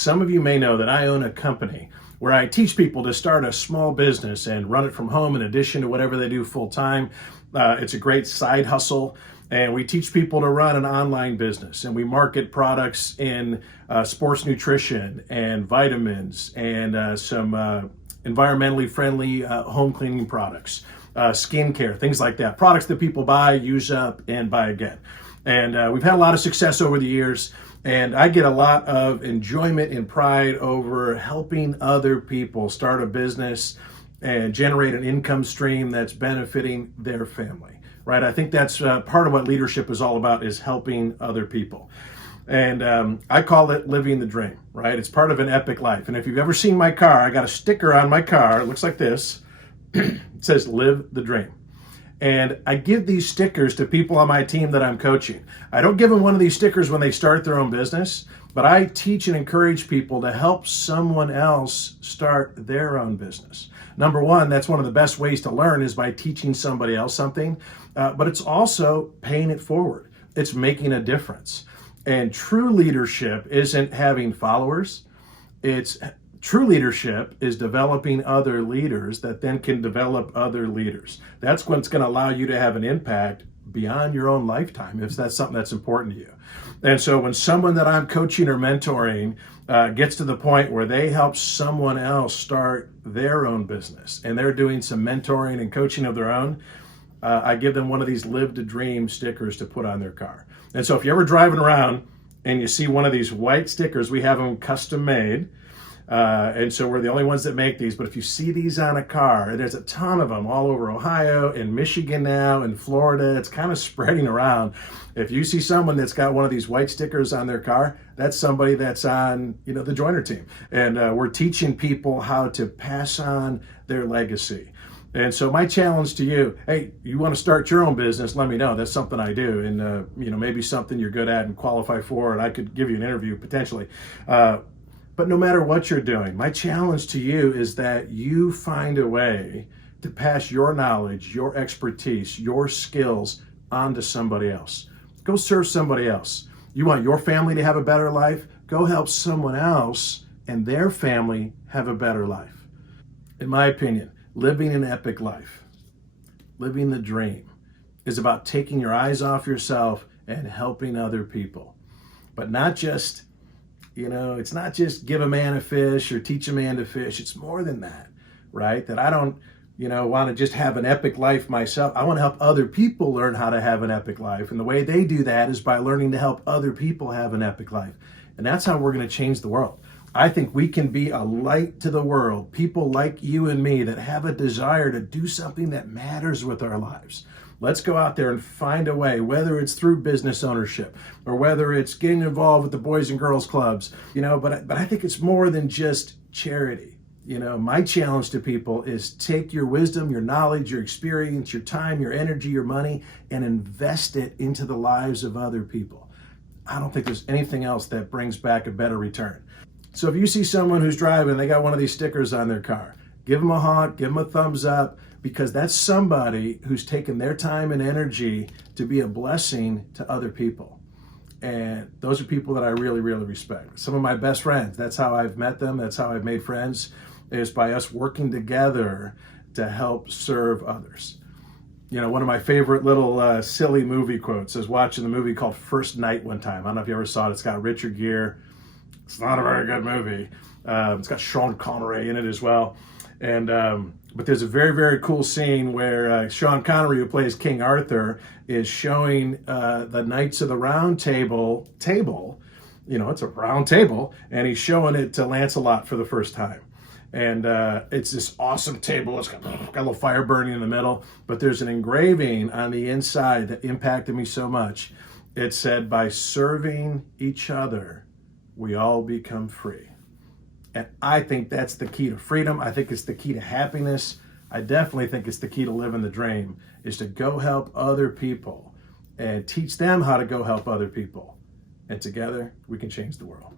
Some of you may know that I own a company where I teach people to start a small business and run it from home in addition to whatever they do full time. It's a great side hustle. And we teach people to run an online business, and we market products in sports nutrition and vitamins and some environmentally friendly home cleaning products, skincare, things like that. Products that people buy, use up, and buy again. And we've had a lot of success over the years, and I get a lot of enjoyment and pride over helping other people start a business and generate an income stream that's benefiting their family. Right? I think that's part of what leadership is all about, is helping other people. And I call it living the dream, right? It's part of an epic life. And if you've ever seen my car, I got a sticker on my car. It looks like this. It says, live the dream. And I give these stickers to people on my team that I'm coaching. I don't give them one of these stickers when they start their own business, but I teach and encourage people to help someone else start their own business. Number one, that's one of the best ways to learn, is by teaching somebody else something, but it's also paying it forward. It's making a difference. And true leadership isn't having followers. True leadership is developing other leaders that then can develop other leaders. That's what's going to allow you to have an impact beyond your own lifetime, if that's something that's important to you. And so when someone that I'm coaching or mentoring gets to the point where they help someone else start their own business and they're doing some mentoring and coaching of their own, I give them one of these live to dream stickers to put on their car. And so if you're ever driving around and you see one of these white stickers, we have them custom made. And so we're the only ones that make these, but if you see these on a car, there's a ton of them all over Ohio and Michigan now and Florida. It's kind of spreading around. If you see someone that's got one of these white stickers on their car, that's somebody that's on, the Joiner team. And we're teaching people how to pass on their legacy. And so my challenge to you, hey, you want to start your own business, let me know. That's something I do. And, maybe something you're good at and qualify for, and I could give you an interview potentially. But no matter what you're doing, my challenge to you is that you find a way to pass your knowledge, your expertise, your skills onto somebody else. Go serve somebody else. You want your family to have a better life? Go help someone else and their family have a better life. In my opinion, living an epic life, living the dream, is about taking your eyes off yourself and helping other people. But not just it's not just give a man a fish or teach a man to fish. It's more than that, right? That I don't, want to just have an epic life myself. I want to help other people learn how to have an epic life. And the way they do that is by learning to help other people have an epic life. And that's how we're going to change the world. I think we can be a light to the world. People like you and me that have a desire to do something that matters with our lives. Let's go out there and find a way, whether it's through business ownership or whether it's getting involved with the Boys and Girls Clubs, but I think it's more than just charity. My challenge to people is take your wisdom, your knowledge, your experience, your time, your energy, your money, and invest it into the lives of other people. I don't think there's anything else that brings back a better return. So if you see someone who's driving, they got one of these stickers on their car, give them a honk, give them a thumbs up, because that's somebody who's taken their time and energy to be a blessing to other people. And those are people that I really, really respect. Some of my best friends, that's how I've met them. That's how I've made friends, is by us working together to help serve others. One of my favorite little silly movie quotes is watching the movie called First Night one time. I don't know if you ever saw it. It's got Richard Gere. It's not a very good movie. It's got Sean Connery in it as well. And but there's a very, very cool scene where Sean Connery, who plays King Arthur, is showing the Knights of the Round Table, it's a round table, and he's showing it to Lancelot for the first time. And it's this awesome table. It's got a little fire burning in the middle, but there's an engraving on the inside that impacted me so much. It said, by serving each other, we all become free. And I think that's the key to freedom. I think it's the key to happiness. I definitely think it's the key to living the dream, is to go help other people and teach them how to go help other people. And together we can change the world.